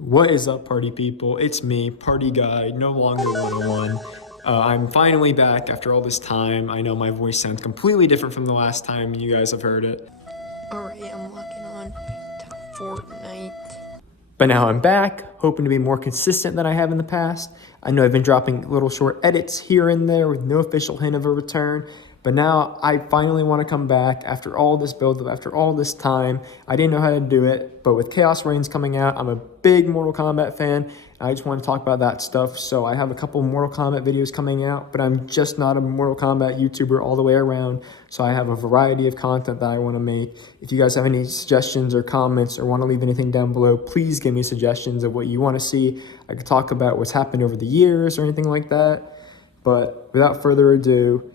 What is up, party people? It's me, Party Guy, no longer 101. I'm finally back after all this time. I know my voice sounds completely different from the last time you guys have heard it. Alright, I'm locking on to Fortnite. But now I'm back, hoping to be more consistent than I have in the past. I know I've been dropping little short edits here and there with no official hint of a return. But now I finally want to come back after all this build-up, after all this time. I didn't know how to do it, but with Chaos Reigns coming out, I'm a big Mortal Kombat fan. I just want to talk about that stuff. So I have a couple Mortal Kombat videos coming out, but I'm just not a Mortal Kombat YouTuber all the way around. So I have a variety of content that I want to make. If you guys have any suggestions or comments or want to leave anything down below, please give me suggestions of what you want to see. I could talk about what's happened over the years or anything like that. But without further ado,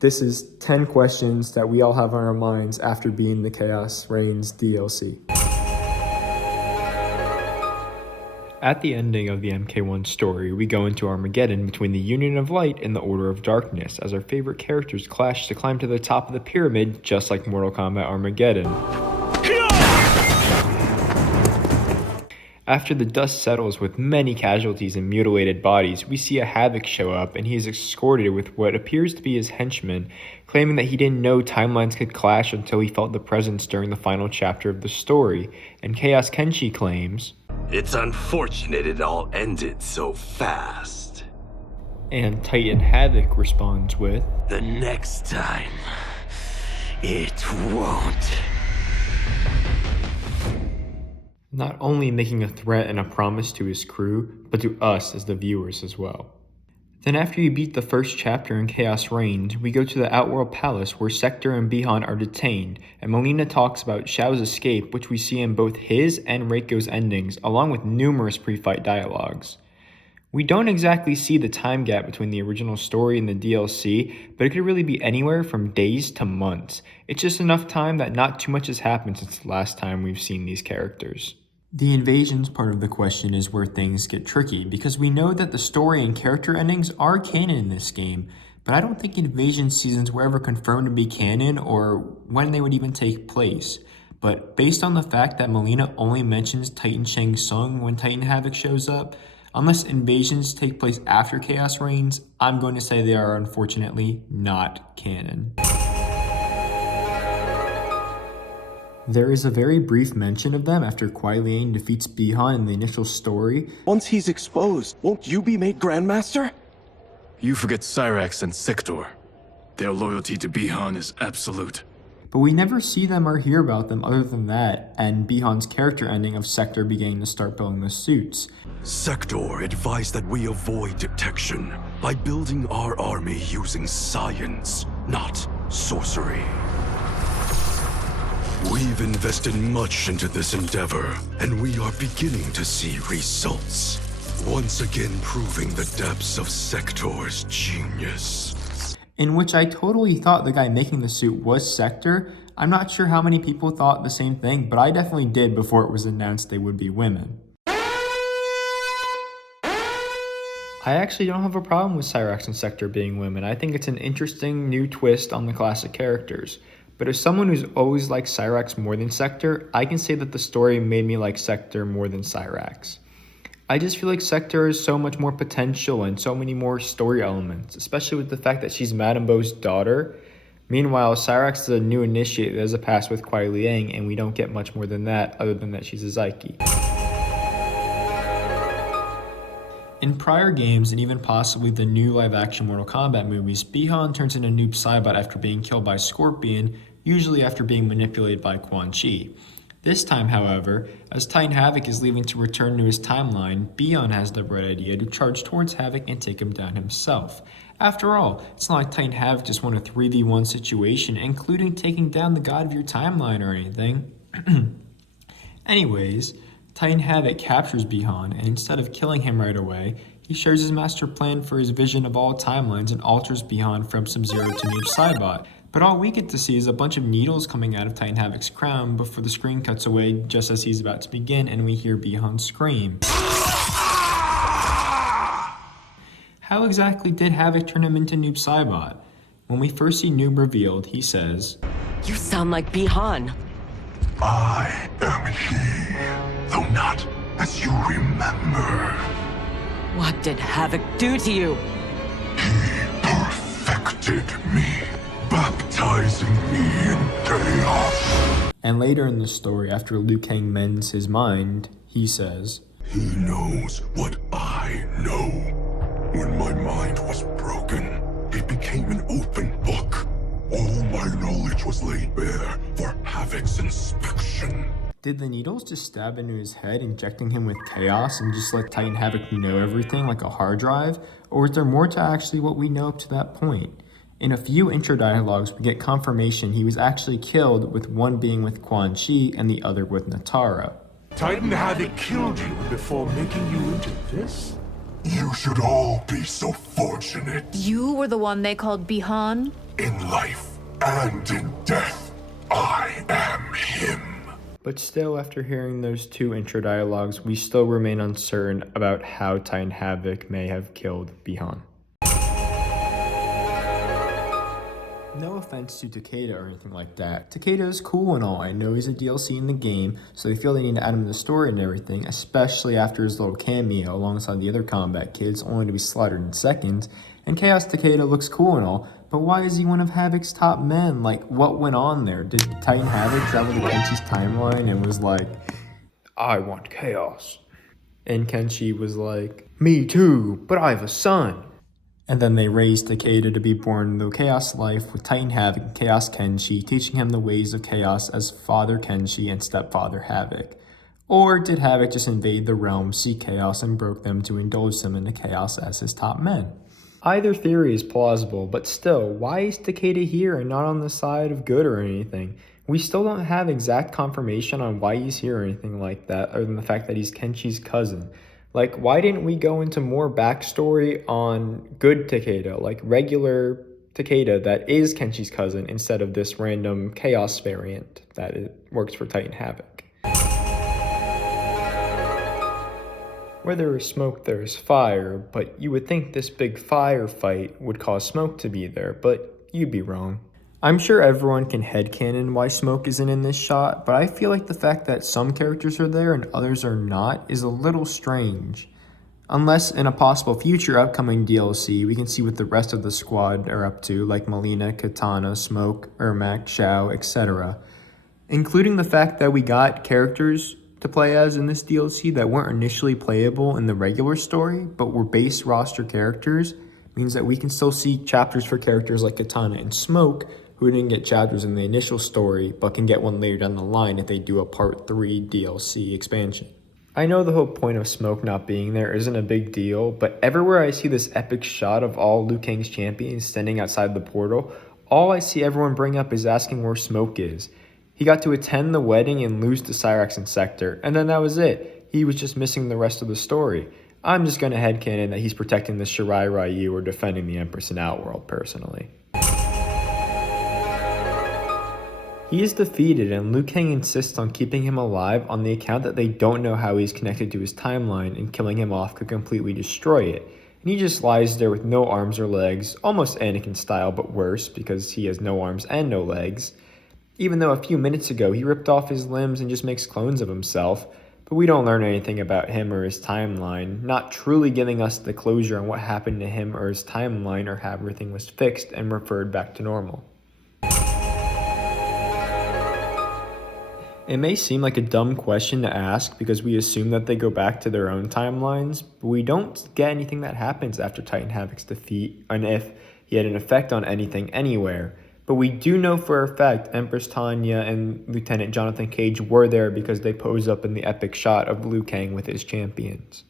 this is 10 questions that we all have on our minds after being the Chaos Reigns DLC. At the ending of the MK1 story, we go into Armageddon between the Union of Light and the Order of Darkness as our favorite characters clash to climb to the top of the pyramid, just like Mortal Kombat Armageddon. After the dust settles with many casualties and mutilated bodies, we see a Havoc show up and he is escorted with what appears to be his henchmen, claiming that he didn't know timelines could clash until he felt the presence during the final chapter of the story. And Chaos Kenshi claims, "It's unfortunate it all ended so fast." And Titan Havoc responds with, "The next time, it won't." not only making a threat and a promise to his crew, but to us as the viewers as well. Then after you beat the first chapter in Chaos Reigns, we go to the Outworld Palace where Sector and Bi-Han are detained, and Mileena talks about Shao's escape, which we see in both his and Reiko's endings, along with numerous pre-fight dialogues. We don't exactly see the time gap between the original story and the DLC, but it could really be anywhere from days to months. It's just enough time that not too much has happened since the last time we've seen these characters. The invasions part of the question is where things get tricky, because we know that the story and character endings are canon in this game, but I don't think invasion seasons were ever confirmed to be canon or when they would even take place. But based on the fact that Mileena only mentions Titan Shang Tsung when Titan Havoc shows up, unless invasions take place after Chaos Reigns, I'm going to say they are unfortunately not canon. There is a very brief mention of them after Kuai Liang defeats Bi-Han in the initial story. Once he's exposed, won't you be made Grandmaster? You forget Cyrax and Sector. Their loyalty to Bi-Han is absolute. But we never see them or hear about them other than that, and Bi-Han's character ending of Sector beginning to start building the suits. Sector advised that we avoid detection by building our army using science, not sorcery. We've invested much into this endeavor, and we are beginning to see results. Once again proving the depths of Sector's genius. In which I totally thought the guy making the suit was Sector. I'm not sure how many people thought the same thing, but I definitely did before it was announced they would be women. I actually don't have a problem with Cyrax and Sector being women. I think it's an interesting new twist on the classic characters. But as someone who's always liked Cyrax more than Sector, I can say that the story made me like Sector more than Cyrax. I just feel like Sector has so much more potential and so many more story elements, especially with the fact that she's Madame Bo's daughter. Meanwhile, Cyrax is a new initiate that has a past with Kuai Liang, and we don't get much more than that other than that she's a Zyke. In prior games, and even possibly the new live-action Mortal Kombat movies, Bi-Han turns into Noob Saibot after being killed by Scorpion, usually after being manipulated by Quan Chi. This time, however, as Titan Havoc is leaving to return to his timeline, Bi-Han has the bright idea to charge towards Havoc and take him down himself. After all, it's not like Titan Havoc just won a 3v1 situation, including taking down the god of your timeline or anything. Anyways, Titan Havoc captures Bi-Han, and instead of killing him right away, he shares his master plan for his vision of all timelines and alters Bi-Han from Sub-Zero to Noob Saibot. But all we get to see is a bunch of needles coming out of Titan Havoc's crown before the screen cuts away just as he's about to begin and we hear Bi-Han scream. How exactly did Havoc turn him into Noob Saibot? When we first see Noob revealed, he says, "You sound like Bi-Han." I am he, though not as you remember. What did Havoc do to you? He perfected me, baptizing me in chaos. And later in the story, after Liu Kang mends his mind, he says, He knows what I know. When my mind was broken, it became an open book. All my knowledge was laid bare for Havoc's inspection. did the needles just stab into his head, injecting him with chaos and just let Titan Havoc know everything like a hard drive? Or is there more to actually what we know up to that point? In a few intro dialogues, we get confirmation he was actually killed, with one being with Quan Chi and the other with Natara. Titan Havoc killed you before making you into this? You should all be so fortunate. You were the one they called Bihan? In life and in death, I am him. But still, after hearing those two intro dialogues, we still remain uncertain about how Titan Havoc may have killed Bihan. No offense to Takeda or anything like that. Takeda is cool and all. I know he's a DLC in the game, so they feel they need to add him to the story and everything, especially after his little cameo alongside the other Kombat kids, only to be slaughtered in seconds. And Chaos Takeda looks cool and all, but why is he one of Havoc's top men? Like, what went on there? Did Titan Havoc travel to Kenshi's timeline and was like, I want chaos? And Kenshi was like, me too, but I have a son. And then they raised Takeda to be born into Chaos life with Titan Havoc and Chaos Kenshi, teaching him the ways of chaos as Father Kenshi and Stepfather Havoc. Or did Havoc just invade the realm, see chaos, and broke them to indulge them into chaos as his top men? Either theory is plausible, but still, why is Takeda here and not on the side of good or anything? We still don't have exact confirmation on why he's here or anything like that, other than the fact that he's Kenshi's cousin. Like, why didn't we go into more backstory on good Takeda, like regular Takeda that is Kenshi's cousin, instead of this random Chaos variant that it works for Titan Havoc? Where there is smoke, there is fire, but you would think this big firefight would cause smoke to be there, but you'd be wrong. I'm sure everyone can headcanon why smoke isn't in this shot, but I feel like the fact that some characters are there and others are not is a little strange. Unless in a possible future upcoming DLC, we can see what the rest of the squad are up to, like Melina, Katana, Smoke, Ermac, Shao, etc. Including the fact that we got characters to play as in this DLC that weren't initially playable in the regular story, but were base roster characters, means that we can still see chapters for characters like Katana and Smoke, who didn't get chapters in the initial story, but can get one later down the line if they do a Part 3 DLC expansion. I know the whole point of Smoke not being there isn't a big deal, but everywhere I see this epic shot of all Liu Kang's champions standing outside the portal, all I see everyone bring up is asking where Smoke is. He got to attend the wedding and lose to Cyrax and Sector, and then that was it. He was just missing the rest of the story. I'm just gonna headcanon that he's protecting the Shirai Ryu or defending the Empress in Outworld, personally. He is defeated, and Liu Kang insists on keeping him alive on the account that they don't know how he's connected to his timeline, and killing him off could completely destroy it. And he just lies there with no arms or legs, almost Anakin style, but worse, because he has no arms and no legs. Even though a few minutes ago he ripped off his limbs and just makes clones of himself, but we don't learn anything about him or his timeline, not truly giving us the closure on what happened to him or his timeline, or how everything was fixed and referred back to normal. It may seem like a dumb question to ask because we assume that they go back to their own timelines, but we don't get anything that happens after Titan Havoc's defeat, and if he had an effect on anything anywhere. But we do know for a fact Empress Tanya and Lieutenant Jonathan Cage were there because they pose up in the epic shot of Liu Kang with his champions.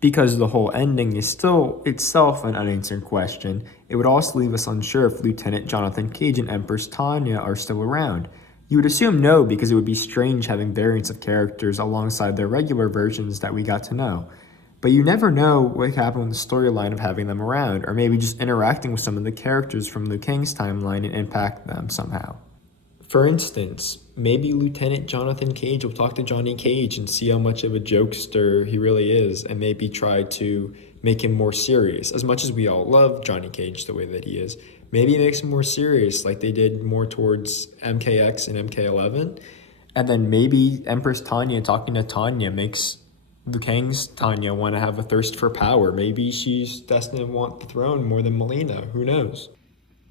Because the whole ending is still itself an unanswered question, it would also leave us unsure if Lieutenant Jonathan Cage and Empress Tanya are still around. You would assume no, because it would be strange having variants of characters alongside their regular versions that we got to know. But you never know what happened with the storyline of having them around, or maybe just interacting with some of the characters from Liu Kang's timeline and impact them somehow. For instance, maybe Lieutenant Jonathan Cage will talk to Johnny Cage and see how much of a jokester he really is, and maybe try to make him more serious. As much as we all love Johnny Cage the way that he is, maybe it makes him more serious, like they did more towards MKX and MK11. And then maybe Empress Tanya talking to Tanya makes Liu Kang's Tanya want to have a thirst for power. Maybe she's destined to want the throne more than Melina. Who knows?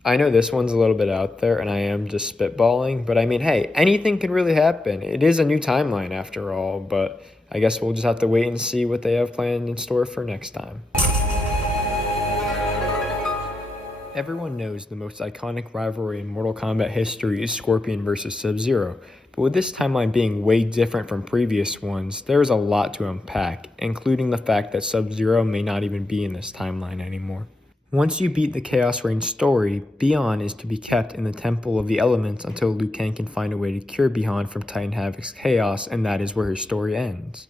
I know this one's a little bit out there and I am just spitballing, but I mean, hey, anything could really happen. It is a new timeline after all, but I guess we'll just have to wait and see what they have planned in store for next time. Everyone knows the most iconic rivalry in Mortal Kombat history is Scorpion versus Sub-Zero, but with this timeline being way different from previous ones, there is a lot to unpack, including the fact that Sub-Zero may not even be in this timeline anymore. Once you beat the Chaos Reigns story, Bi-Han is to be kept in the Temple of the Elements until Liu Kang can find a way to cure Bi-Han from Titan Havoc's chaos, and that is where his story ends.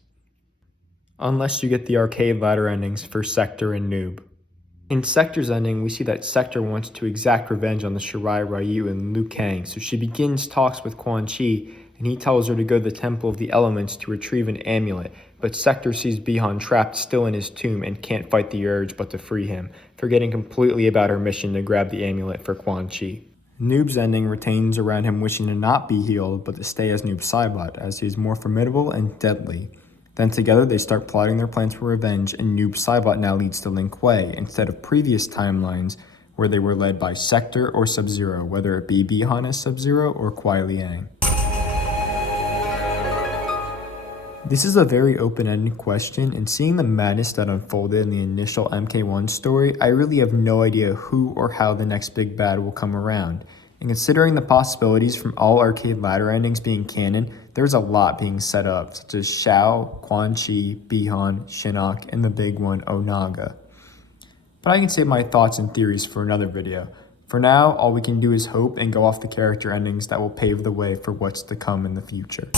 Unless you get the arcade ladder endings for Sector and Noob. In Sector's ending, we see that Sector wants to exact revenge on the Shirai Ryu and Liu Kang, so she begins talks with Quan Chi, and he tells her to go to the Temple of the Elements to retrieve an amulet, but Sector sees Bi-Han trapped still in his tomb and can't fight the urge but to free him, forgetting completely about her mission to grab the amulet for Quan Chi. Noob's ending retains around him wishing to not be healed, but to stay as Noob Saibot, as he is more formidable and deadly. Then together they start plotting their plans for revenge, and Noob Saibot now leads to Lin Kuei, instead of previous timelines where they were led by Sector or Sub-Zero, whether it be Bi-Han as Sub-Zero or Kuai Liang. This is a very open-ended question, and seeing the madness that unfolded in the initial MK1 story, I really have no idea who or how the next big bad will come around. And considering the possibilities from all arcade ladder endings being canon, there's a lot being set up, such as Shao, Quan Chi, Bi-Han, Shinnok, and the big one, Onaga. But I can save my thoughts and theories for another video. For now, all we can do is hope and go off the character endings that will pave the way for what's to come in the future.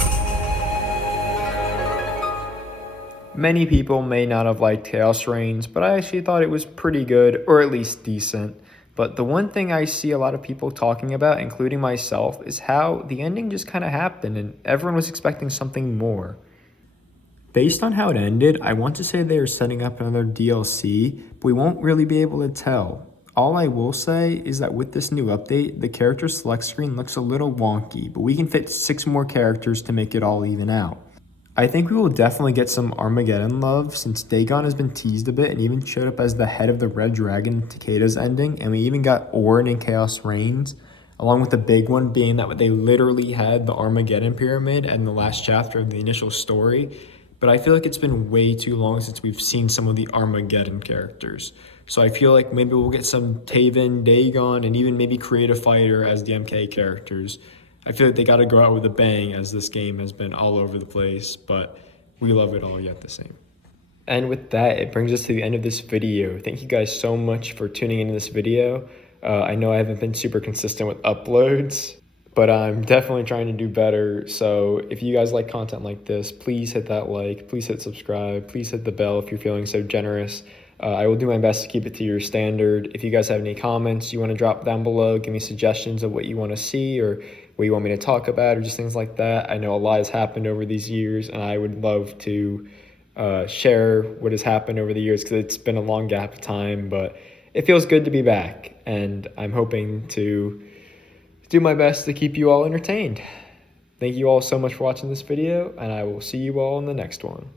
Many people may not have liked Chaos Reigns, but I actually thought it was pretty good, or at least decent. But the one thing I see a lot of people talking about, including myself, is how the ending just kind of happened and everyone was expecting something more. Based on how it ended, I want to say they are setting up another DLC, but we won't really be able to tell. All I will say is that with this new update, the character select screen looks a little wonky, but we can fit 6 more characters to make it all even out. I think we will definitely get some Armageddon love, since Dagon has been teased a bit and even showed up as the head of the Red Dragon in Takeda's ending, and we even got Orin in Chaos Reigns, along with the big one being that they literally had the Armageddon Pyramid and the last chapter of the initial story. But I feel like it's been way too long since we've seen some of the Armageddon characters. So I feel like maybe we'll get some Taven, Dagon, and even maybe Creative Fighter as the MK characters. I feel like they got to go out with a bang, as this game has been all over the place, but we love it all yet the same. And with that, it brings us to the end of this video. Thank you guys so much for tuning into this video. I know I haven't been super consistent with uploads, but I'm definitely trying to do better. So if you guys like content like this, please hit that like, please hit subscribe, please hit the bell if you're feeling so generous. I will do my best to keep it to your standard. If you guys have any comments you want to drop down below, give me suggestions of what you want to see or what you want me to talk about or just things like that. I know a lot has happened over these years, and I would love to share what has happened over the years because it's been a long gap of time, but it feels good to be back, and I'm hoping to do my best to keep you all entertained. Thank you all so much for watching this video, and I will see you all in the next one.